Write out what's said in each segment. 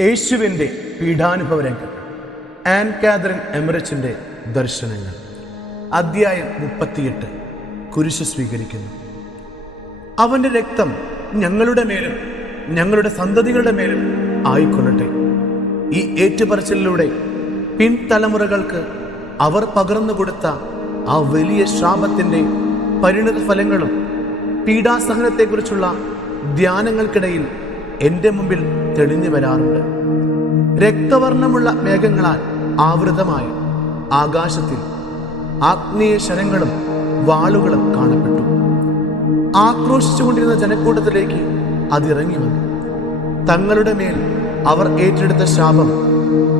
യേശുവിൻ്റെ പീഡാനുഭവരംഗം. An Catherine എമറിച്ചിൻ്റെ ദർശനങ്ങൾ. അധ്യായം 38. കുരിശ് സ്വീകരിക്കുന്നു. അവൻ്റെ രക്തം ഞങ്ങളുടെ മേലും ഞങ്ങളുടെ സന്തതികളുടെ മേലും ആയിക്കൊള്ളട്ടെ. ഈ ഏറ്റുപറച്ചിലൂടെ പിൻതലമുറകൾക്ക് അവർ പകർന്നു കൊടുത്ത ആ വലിയ ശാപത്തിൻ്റെ പരിണിത ഫലങ്ങളും പീഡാസഹനത്തെക്കുറിച്ചുള്ള ധ്യാനങ്ങൾക്കിടയിൽ എൻ്റെ മുമ്പിൽ തെളിഞ്ഞു വരാറുണ്ട്. രക്തവർണ്ണമുള്ള മേഘങ്ങളാൽ ആവൃതമായ ആകാശത്തിൽ ആഗ്നേയ ശരങ്ങളും വാളുകളും കാണപ്പെട്ടു. ആക്രോശിച്ചുകൊണ്ടിരുന്ന ജനക്കൂട്ടത്തിലേക്ക് അതിറങ്ങി വന്നു. തങ്ങളുടെ മേൽ അവർ ഏറ്റെടുത്ത ശാപം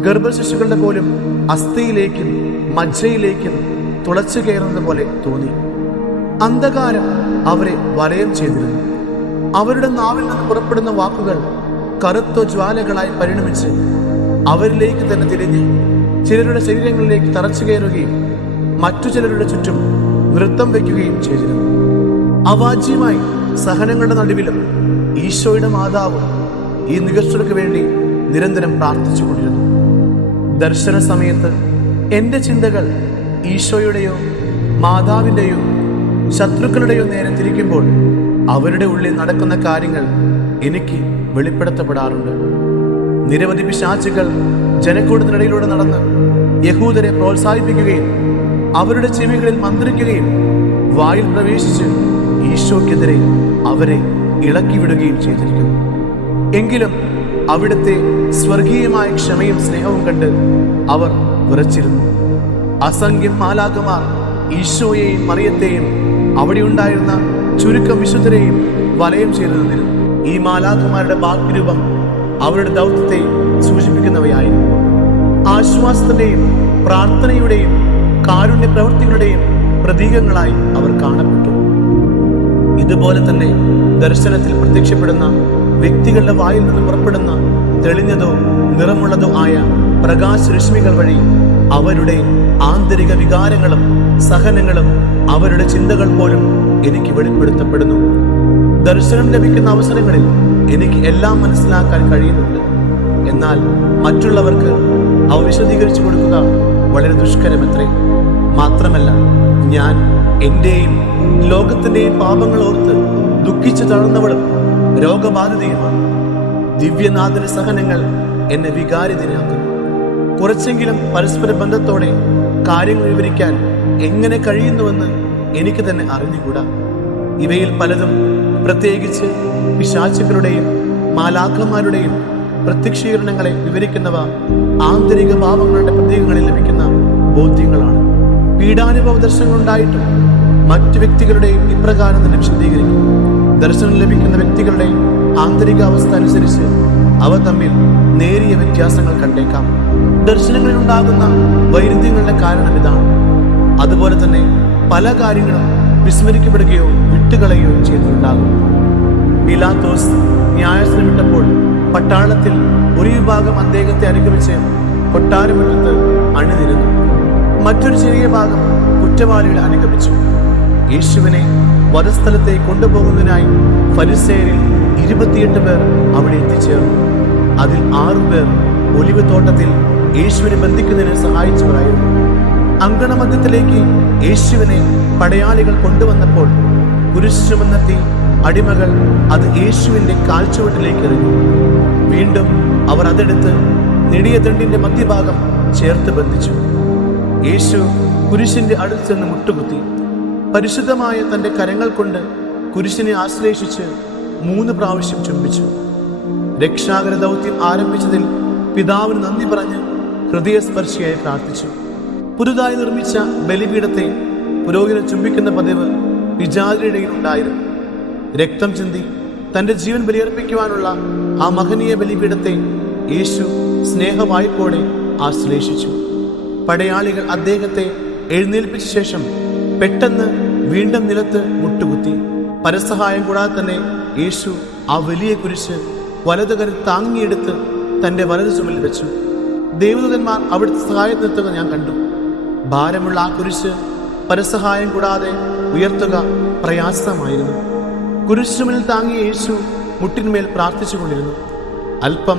ഗർഭശിശുക്കളുടെ പോലും അസ്ഥിയിലേക്കും മജ്ജയിലേക്കും തുളച്ചു കയറുന്നത് പോലെ തോന്നി. അന്ധകാരം അവരെ വലയം ചെയ്തിരുന്നു. അവരുടെ നാവിൽ നിന്ന് പുറപ്പെടുന്ന വാക്കുകൾ കറുത്ത ജ്വാലകളായി പരിണമിച്ച് അവരിലേക്ക് തന്നെ തിരിഞ്ഞ് ചിലരുടെ ശരീരങ്ങളിലേക്ക് തറച്ചു കയറുകയും മറ്റു ചിലരുടെ ചുറ്റും നൃത്തം വയ്ക്കുകയും ചെയ്തിരുന്നു. അവാച്യമായി സഹനങ്ങളുടെ നടുവിലും ഈശോയുടെ മാതാവ് ഈ നികർഷകർക്ക് വേണ്ടി നിരന്തരം പ്രാർത്ഥിച്ചുകൊണ്ടിരുന്നു. ദർശന സമയത്ത് എൻ്റെ ചിന്തകൾ ഈശോയുടെയോ മാതാവിൻ്റെയോ ശത്രുക്കളുടെയോ നേരെ തിരിക്കുമ്പോൾ അവരുടെ ഉള്ളിൽ നടക്കുന്ന കാര്യങ്ങൾ എനിക്ക് വെളിപ്പെടുത്തപ്പെടാറുണ്ട്. നിരവധി പിശാചുകൾ ജനക്കൂട്ടത്തിനിടയിലൂടെ നടന്ന് യഹൂദരെ പ്രോത്സാഹിപ്പിക്കുകയും അവരുടെ ചെവികളിൽ മന്ത്രിക്കുകയും വായിൽ പ്രവേശിച്ച് ഈശോയ്ക്കെതിരെ അവരെ ഇളക്കിവിടുകയും ചെയ്തിരിക്കുന്നു. എങ്കിലും അവിടുത്തെ സ്വർഗീയമായ ക്ഷമയും സ്നേഹവും കണ്ട് അവർ വിറച്ചിരുന്നു. അസംഖ്യം മാലാഖമാർ ഈശോയെയും മറിയത്തെയും അവിടെ ഉണ്ടായിരുന്ന ചുരുക്കം വിശുദ്ധരെയും വലയം ചെയ്തു നിന്നിരുന്നു. ഈ മാലാഖമാരുടെ ബാഹ്യരൂപം അവരുടെ ദൗത്യത്തെ സൂചിപ്പിക്കുന്നവയായിരുന്നു. ആശ്വാസത്തിന്റെയും പ്രാർത്ഥനയുടെയും കാരുണ്യ പ്രവൃത്തികളുടെയും പ്രതീകങ്ങളായി അവർ കാണപ്പെട്ടു. ഇതുപോലെ തന്നെ ദർശനത്തിൽ പ്രത്യക്ഷപ്പെടുന്ന വ്യക്തികളുടെ വായിൽ നിന്ന് പുറപ്പെടുന്ന തെളിഞ്ഞതോ നിറമുള്ളതോ ആയ പ്രകാശരശ്മികൾ വഴി അവരുടെ ആന്തരിക വികാരങ്ങളും സഹനങ്ങളും അവരുടെ ചിന്തകൾ പോലും എനിക്ക് വെളിപ്പെടുത്തപ്പെടുന്നു. ദർശനം ലഭിക്കുന്ന അവസരങ്ങളിൽ എനിക്ക് എല്ലാം മനസ്സിലാക്കാൻ കഴിയുന്നുണ്ട്. എന്നാൽ മറ്റുള്ളവർക്ക് അവ വിശദീകരിച്ചു കൊടുക്കുക വളരെ ദുഷ്കരമത്രേ. മാത്രമല്ല, ഞാൻ എൻ്റെയും ലോകത്തിൻ്റെയും പാപങ്ങൾ ഓർത്ത് ദുഃഖിച്ചു തളർന്നവളും രോഗബാധിതയുമാണ്. ദിവ്യനാഥന സഹനങ്ങൾ എന്നെ വികാരിതനാക്കുന്നു. കുറച്ചെങ്കിലും പരസ്പര ബന്ധത്തോടെ കാര്യങ്ങൾ വിവരിക്കാൻ എങ്ങനെ കഴിയുന്നുവെന്ന് എനിക്ക് തന്നെ അറിഞ്ഞുകൂടാ. ഇവയിൽ പലതും, പ്രത്യേകിച്ച് പിശാചുക്കളുടെയും മാലാഖമാരുടെയും പ്രത്യക്ഷീകരണങ്ങളെ വിവരിക്കുന്നവ, ആന്തരിക ഭാവങ്ങളുടെ പ്രതീകങ്ങളിൽ ലഭിക്കുന്ന ബോധ്യങ്ങളാണ്. പീഡാനുഭവ ദർശനങ്ങളുണ്ടായിട്ടും മറ്റു വ്യക്തികളുടെയും ഇപ്രകാരം തന്നെ വിശദീകരിക്കും. ദർശനം ലഭിക്കുന്ന വ്യക്തികളുടെ ആന്തരിക അവസ്ഥ അനുസരിച്ച് അവ തമ്മിൽ നേരിയ വ്യത്യാസങ്ങൾ കണ്ടേക്കാം. ദർശനങ്ങളിൽ ഉണ്ടാകുന്ന വൈരുദ്ധ്യങ്ങളുടെ കാരണം ഇതാണ്. അതുപോലെ തന്നെ പല കാര്യങ്ങളും വിസ്മരിക്കപ്പെടുകയോ വിട്ടുകളയുകയോ ചെയ്തിട്ടുണ്ടാകും. പിലാത്തോസ് ന്യായാസനം വിട്ടപ്പോൾ പട്ടാളത്തിൽ ഒരു വിഭാഗം അദ്ദേഹത്തെ അനുഗമിച്ച് കൊട്ടാരമുറ്റത്ത് അണിനിരുന്നു. മറ്റൊരു ചെറിയ ഭാഗം കുറ്റവാളികളെ അനുഗമിച്ചു. യേശുവിനെ വധസ്ഥലത്തെ കൊണ്ടുപോകുന്നതിനായി ഫരിസേയരിൽ 28 പേർ അവിടെ എത്തിച്ചേർന്നു. അതിൽ 6 പേർ ഒലിവ് തോട്ടത്തിൽ യേശുവിനെ ബന്ധിക്കുന്നതിന് സഹായിച്ചവരായിരുന്നു. അങ്കണമധ്യത്തിലേക്ക് യേശുവിനെ പടയാളികൾ കൊണ്ടുവന്നപ്പോൾ കുരിശ് ചുമന്നെത്തി അടിമകൾ അത് യേശുവിൻ്റെ കാൽച്ചുവട്ടിലേക്ക് എറിഞ്ഞു. വീണ്ടും അവർ അതെടുത്ത് നെടിയ ദണ്ഡിന്റെ മധ്യഭാഗം ചേർത്ത് ബന്ധിച്ചു. യേശു കുരിശിന്റെ അടുത്ത് ചെന്ന് മുട്ടുകുത്തി പരിശുദ്ധമായ തൻ്റെ കരങ്ങൾ കൊണ്ട് കുരിശിനെ ആശ്ലേഷിച്ച് 3 പ്രാവശ്യം ചുംബിച്ചു. രക്ഷാകര ദൗത്യം ആരംഭിച്ചതിൽ പിതാവിന് നന്ദി പറഞ്ഞ് ഹൃദയസ്പർശിയായി പ്രാർത്ഥിച്ചു. പുതുതായി നിർമ്മിച്ച ബലിപീഠത്തെ പുരോഹിതൻ ചുംബിക്കുന്ന പതിവ് വിജാതിരിടയിൽ ഉണ്ടായിരുന്നു. രക്തം ചിന്തി തൻ്റെ ജീവൻ ബലിയർപ്പിക്കുവാനുള്ള ആ മഹനീയ ബലിപീഠത്തെ യേശു സ്നേഹവായ്പോടെ ആശ്ലേഷിച്ചു. പടയാളികൾ അദ്ദേഹത്തെ എഴുന്നേൽപ്പിച്ച ശേഷം പെട്ടെന്ന് വീണ്ടും നിലത്ത് മുട്ടുകുത്തി. പരസഹായം കൂടാതെ തന്നെ യേശു ആ വലിയ കുരിശ് വലതുകരൽ താങ്ങിയെടുത്ത് തൻ്റെ വലതു ചുമലിൽ വെച്ചു. ദേവദൂതന്മാർ അവിടുത്തെ സഹായത്തിനെത്തുക ഞാൻ കണ്ടു. ഭാരമുള്ള ആ കുരിശ് പരസഹായം കൂടാതെ ഉയർത്തുക പ്രയാസമായിരുന്നു. കുരിശുമലിൽ താങ്ങിയ യേശു മുട്ടിന്മേൽ പ്രാർത്ഥിച്ചുകൊണ്ടിരുന്നു. അല്പം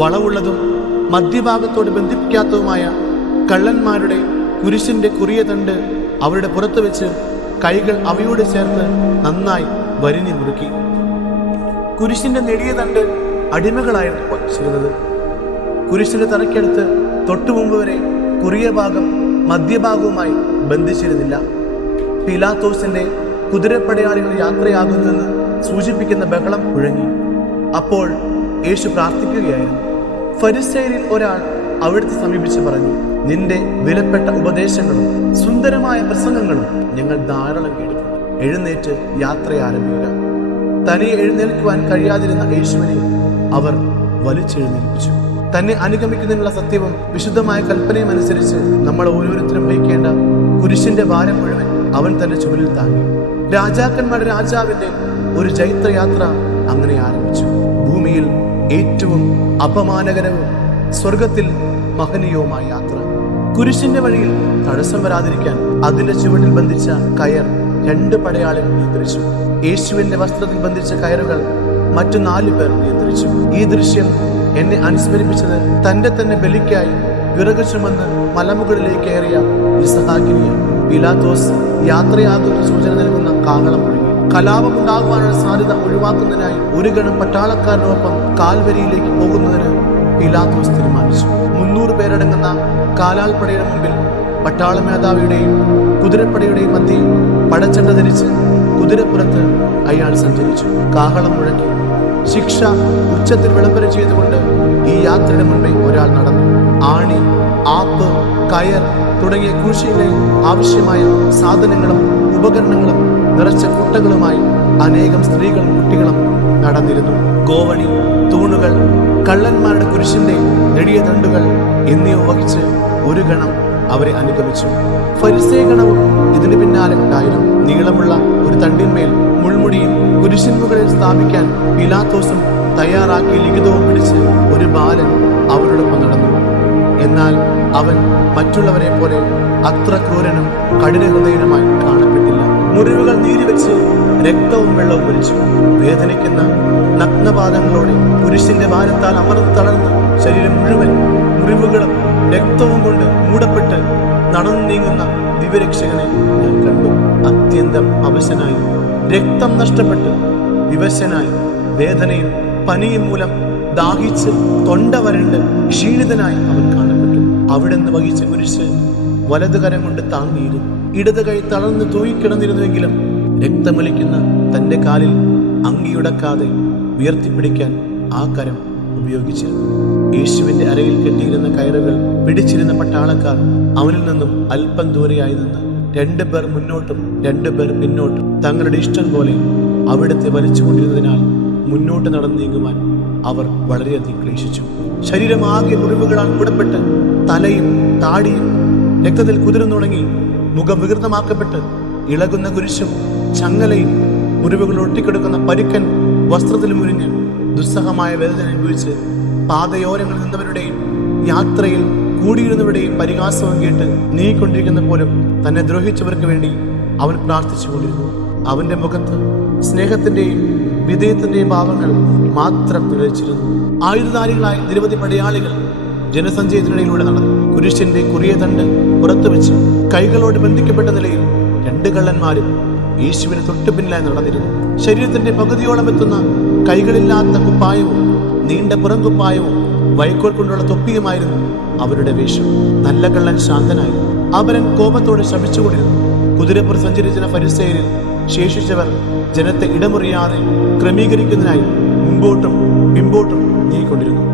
വളവുള്ളതും മധ്യഭാഗത്തോട് ബന്ധിപ്പിക്കാത്തതുമായ കള്ളന്മാരുടെ കുരിശിന്റെ കുറിയ തണ്ട് അവരുടെ പുറത്ത് വെച്ച് കൈകൾ അവയോട് ചേർത്ത് നന്നായി വരിഞ്ഞു മുറുക്കി. കുരിശിന്റെ നെടിയ തണ്ട് അടിമകളായിരുന്നു വഹിച്ചിരുന്നത്. കുരിശിന്റെ തറയ്ക്കടുത്ത് തൊട്ടുമുമ്പ് വരെ കുറിയ ഭാഗം മധ്യഭാഗവുമായി ബന്ധിച്ചിരുന്നില്ല. പീലാത്തോസിന്റെ കുതിരപ്പടയാളികൾ യാത്രയാകുന്നുവെന്ന് സൂചിപ്പിക്കുന്ന ബഹളം മുഴങ്ങി. അപ്പോൾ യേശു പ്രാർത്ഥിക്കുകയായിരുന്നു. ഫരിസേയരിൽ ഒരാൾ അവിടുത്തെ സമീപിച്ച് പറഞ്ഞു, നിന്റെ വിലപ്പെട്ട ഉപദേശങ്ങളും സുന്ദരമായ പ്രസംഗങ്ങളും ഞങ്ങൾ ധാരാളം കേട്ടിട്ടുണ്ട്. എഴുന്നേറ്റ് യാത്ര ആരംഭിക്കുക. തനിയെ എഴുന്നേൽക്കുവാൻ കഴിയാതിരുന്ന യേശുവിനെ അവർ വലിച്ചെഴുന്നേൽപ്പിച്ചു. തന്നെ അനുഗമിക്കുന്നതിനുള്ള സത്യവും വിശുദ്ധമായ കൽപ്പനയും അനുസരിച്ച് നമ്മൾ ഓരോരുത്തരും വഹിക്കേണ്ട കുരിശിന്റെ ഭാരം മുഴുവൻ അവൻ തന്റെ ചുമലിൽ താങ്ങി. രാജാക്കന്മാരുടെ രാജാവിന്റെ ഒരു ജൈത്രയാത്ര അങ്ങനെ ആരംഭിച്ചു. ഭൂമിയിൽ ഏറ്റവും അപമാനകരവും സ്വർഗത്തിൽ മഹനീയവുമായ യാത്ര. കുരിശിന്റെ വഴിയിൽ തടസ്സം വരാതിരിക്കാൻ അതിന്റെ ചുവട്ടിൽ ബന്ധിച്ച കയർ 2 പടയാളികൾ നിയന്ത്രിച്ചു. യേശുവിന്റെ വസ്ത്രത്തിൽ ബന്ധിച്ച കയറുകൾ മറ്റു 4 പേർ നിയന്ത്രിച്ചു. ഈ ദൃശ്യം എന്നെ അനുസ്മരിപ്പിച്ചത് തന്റെ തന്നെ ബലിക്കായി വിറക് ചുമന്ന് മലമുകളിലേക്ക് കയറിയ ഇസഹാക്കിനെയാണ്. പീലാത്തോസ് യാത്രയാകുന്ന സൂചന നൽകുന്ന കാഹളം മുഴങ്ങി. കലാപമുണ്ടാകുവാനുള്ള സാധ്യത ഒഴിവാക്കുന്നതിനായി ഒരു ഗണം പട്ടാളക്കാരനൊപ്പം കാൽവരിയിലേക്ക് പോകുന്നതിന് പീലാത്തോസ് തീരുമാനിച്ചു. 300 പേരടങ്ങുന്ന കാലാൾപ്പടയുടെ മുമ്പിൽ പട്ടാള മേധാവിയുടെയും കുതിരപ്പടയുടെയും മധ്യേ പടച്ചണ്ട ധരിച്ച് കുതിരപ്പുറത്ത് അയാൾ സഞ്ചരിച്ചു. കാഹളം മുഴക്കി ശിക്ഷ ഉച്ചത്തിൽ വിളംബരം ചെയ്തുകൊണ്ട് ഈ യാത്രയുടെ മുൻപേ ഒരാൾ നടന്നു. ആണി, ആപ്പ്, കയർ തുടങ്ങിയ ക്രൂശികളെ ആവശ്യമായ സാധനങ്ങളും ഉപകരണങ്ങളും നിറച്ച കുട്ടകളുമായി അനേകം സ്ത്രീകളും കുട്ടികളും നടന്നിരുന്നു. ഗോവണി, തൂണുകൾ, കള്ളന്മാരുടെ കുരിശിന്റെ നെടിയ തണ്ടുകൾ എന്നിവ വഹിച്ച് ഒരു ഗണം അവരെ അനുഗമിച്ചു. ഫരിസേയ ഗണവും ഇതിന് പിന്നാലെ ഉണ്ടായിരുന്നു. നീളമുള്ള ഒരു തണ്ടിന്മേൽ മുൾമുടിയും കുരിശിൻ മുകളിൽ സ്ഥാപിക്കാൻ പീലാത്തോസും തയ്യാറാക്കിയ ലിഖിതവും പിടിച്ച് ഒരു ബാലൻ അവരോടൊപ്പം നടന്നു. എന്നാൽ അവൻ മറ്റുള്ളവരെ പോലെ അത്ര ക്രൂരനും കഠിനഹൃദയനുമായി കാണപ്പെട്ടില്ല. മുറിവുകൾ നീരിവെച്ച് രക്തവും വെള്ളവും ഒലിച്ചു. വേദനിക്കുന്ന നഗ്നപാദങ്ങളോടെ കുരിശിന്റെ ഭാരത്താൽ അമർന്ന് തളർന്ന് ശരീരം മുഴുവൻ മുറിവുകളും രക്തവും കൊണ്ട് മൂടപ്പെട്ട് നടന്നു നീങ്ങുന്ന ദിവ്യരക്ഷകനെ ഞാൻ കണ്ടു. അത്യന്തം അവശനായി, രക്തം നഷ്ടപ്പെട്ട് വിവശനായി, വേദനയും പനിയും മൂലം ദാഹിച്ച് തൊണ്ട വരണ്ട് ക്ഷീണിതനായി അവൻ കാണപ്പെട്ടു. അവിടുന്ന് വഹിച്ച കുരിശ് വലതുകരം കൊണ്ട് താങ്ങിയിരുന്നു. ഇടത് കൈ തളർന്ന് തൂങ്ങിക്കിടന്നിരുന്നുവെങ്കിലും രക്തമൊലിക്കുന്ന തന്റെ കാലിൽ അങ്കിയുടക്കാതെ ഉയർത്തിപ്പിടിക്കാൻ ആ കരം ഉപയോഗിച്ചിരുന്നു. യേശുവിന്റെ അരയിൽ കെട്ടിയിരുന്ന കയറുകൾ പിടിച്ചിരുന്ന പട്ടാളക്കാർ അവനിൽ നിന്നും അല്പം ദൂരെയായി നിന്ന് 2 പേർ മുന്നോട്ടും 2 പേർ പിന്നോട്ടും തങ്ങളുടെ ഇഷ്ടം പോലെ അവിടുത്തെ വലിച്ചുകൊണ്ടിരുന്നതിനാൽ മുന്നോട്ട് നടന്നു നീങ്ങുവാൻ അവർ വളരെയധികം ക്ലേശിച്ചു. ശരീരമാകെ മുറിവുകളാൽ മൂടപ്പെട്ട് തലയും താടിയും രക്തത്തിൽ കുതിർന്നു തുടങ്ങി. മുഖം വികൃതമാക്കപ്പെട്ട് ഇളകുന്ന കുരിശും ചങ്ങലയും മുറിവുകൾ ഒട്ടിക്കെടുക്കുന്ന പരുക്കൻ വസ്ത്രത്തിൽ മുരിഞ്ഞ് ദുസ്സഹമായ വേദന അനുഭവിച്ച് പാതയോരങ്ങളിൽ നിന്നവരുടെയും യാത്രയിൽ കൂടിയിരുന്നവരുടെയും പരിഹാസവും കേട്ട് നീങ്ങിക്കൊണ്ടിരിക്കുന്ന പോലും തന്നെ ദ്രോഹിച്ചവർക്ക് വേണ്ടി അവൻ പ്രാർത്ഥിച്ചുകൊണ്ടിരുന്നു. അവന്റെ മുഖത്ത് സ്നേഹത്തിന്റെയും വിധേയത്തിന്റെയും ഭാവങ്ങൾ മാത്രം നിഴലിച്ചിരുന്നു. ആയുധധാരികളായ നിരവധി പടയാളികൾ ജനസഞ്ചയത്തിനിടയിലൂടെ നടന്നു. കുരിശിന്റെ കുറിയ തണ്ട് പുറത്തു വെച്ച് കൈകളോട് ബന്ധിക്കപ്പെട്ട നിലയിൽ 2 കള്ളന്മാരും യേശുവിന് തൊട്ടു പിന്നിലായി നടന്നിരുന്നു. ശരീരത്തിന്റെ പകുതിയോളം എത്തുന്ന കൈകളില്ലാത്ത കുപ്പായവും നീണ്ട പുറംകുപ്പായവും വൈക്കോൽ കൊണ്ടുള്ള തൊപ്പിയുമായിരുന്നു അവരുടെ വേഷം. നല്ല കള്ളൻ ശാന്തനായിരുന്നു. അപരൻ കോപത്തോടെ ശപിച്ചുകൊണ്ടിരുന്നു. കുതിരപ്പുറത്ത് സഞ്ചരിച്ചിരുന്ന ഫരിസേയരിൽ ശേഷിച്ചവർ ജനത്തെ ഇടമുറിയാതെ ക്രമീകരിക്കുന്നതിനായി മുമ്പോട്ടും പിമ്പോട്ടും നീങ്ങിക്കൊണ്ടിരുന്നു.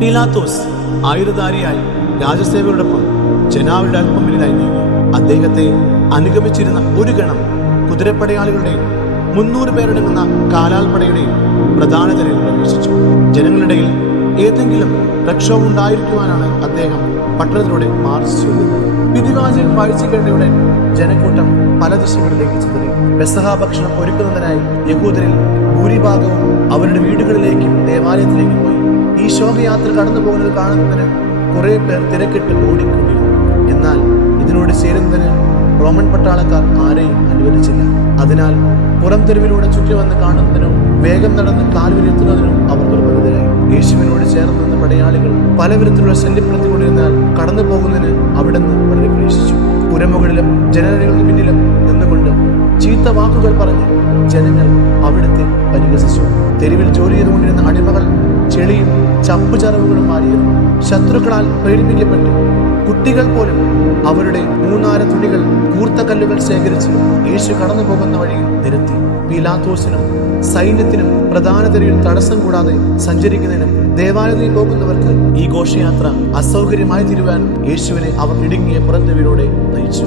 പീലാത്തോസ് ആയുധധാരിയായി രാജസേവയോടൊപ്പം ജനാവരുടെ അല്പം മുന്നിലായി നീങ്ങി. അദ്ദേഹത്തെ അനുഗമിച്ചിരുന്ന ഒരു ഗണം കുതിരപ്പടയാളികളുടെയും 300 പേരടങ്ങുന്ന കാലാൾപ്പടയുടെയും പ്രധാന നിരയിൽ പ്രവേശിച്ചു. ജനങ്ങളിടയിൽ ഏതെങ്കിലും പ്രക്ഷോഭം ഉണ്ടായിരിക്കുവാനാണ് അദ്ദേഹം പട്ടണത്തിലൂടെ മാർച്ച് ചെയ്തത്. വിധിവാചകം വായിച്ചുകേണ്ടയുടെ ജനക്കൂട്ടം പല ദിശകളിലേക്ക് ചിതറി. പെസഹ ഭക്ഷണം ഒരുക്കുന്നതിനായി യഹൂദരിൽ ഭൂരിഭാഗവും അവരുടെ വീടുകളിലേക്കും ദേവാലയത്തിലേക്കും പോയി. ഈ ശോകയാത്ര കടന്നു പോകുന്നത് കാണുന്നതിന് കുറെ പേർ തിരക്കിട്ട് ഓടിക്കൊണ്ടിരുന്നു. എന്നാൽ ഇതിനോട് ചേരുന്നതിന് റോമൻ പട്ടാളക്കാർ ആരെയും അനുവദിച്ചില്ല. അതിനാൽ പുറം തെരുവിലൂടെ ചുറ്റി വന്ന് കാണുന്നതിനോ വേഗം നടന്ന് കാൽവിലെത്തുന്നതിനോ അവർ നിർബന്ധിതരായി. യേശുവിനോട് ചേർന്ന് പടയാളികൾ പലവിധത്തിലുള്ള ശല്യപ്പെടുത്തിക്കൊണ്ടിരുന്നാൽ കടന്നു പോകുന്നതിന് അവിടുന്ന് വളരെ പ്രവേശിച്ചു. പുരമുകളിലും ജനലകൾക്ക് പിന്നിലും നിന്നുകൊണ്ട് ചീത്ത വാക്കുകൾ പറഞ്ഞ് ജനങ്ങൾ അവിടുത്തെ പരിഹസിച്ചു. തെരുവിൽ ജോലി ചെയ്തുകൊണ്ടിരുന്ന അടിമകൾ ചെളിയും ചപ്പുചറവുകളും മാറിയിരുന്നു. ശത്രുക്കളാൽ പ്രേരിപ്പിക്കപ്പെട്ടു കുട്ടികൾ പോലും അവരുടെ മൂന്നാര തുണികൾ കൂർത്ത കല്ലുകൾ ശേഖരിച്ച് യേശു കടന്നു പോകുന്ന വഴിയിൽ നിരത്തി. പീലാത്തോസിനും സൈന്യത്തിനും പ്രധാന തെരുവിൽ തടസ്സം കൂടാതെ സഞ്ചരിക്കുന്നതിനും ദേവാലയത്തിൽ പോകുന്നവർക്ക് ഈ ഘോഷയാത്ര അസൗകര്യമായി തീരുവാൻ യേശുവിനെ അവർ ഇടുങ്ങിയ പുറത്തെരുവിലൂടെ നയിച്ചു.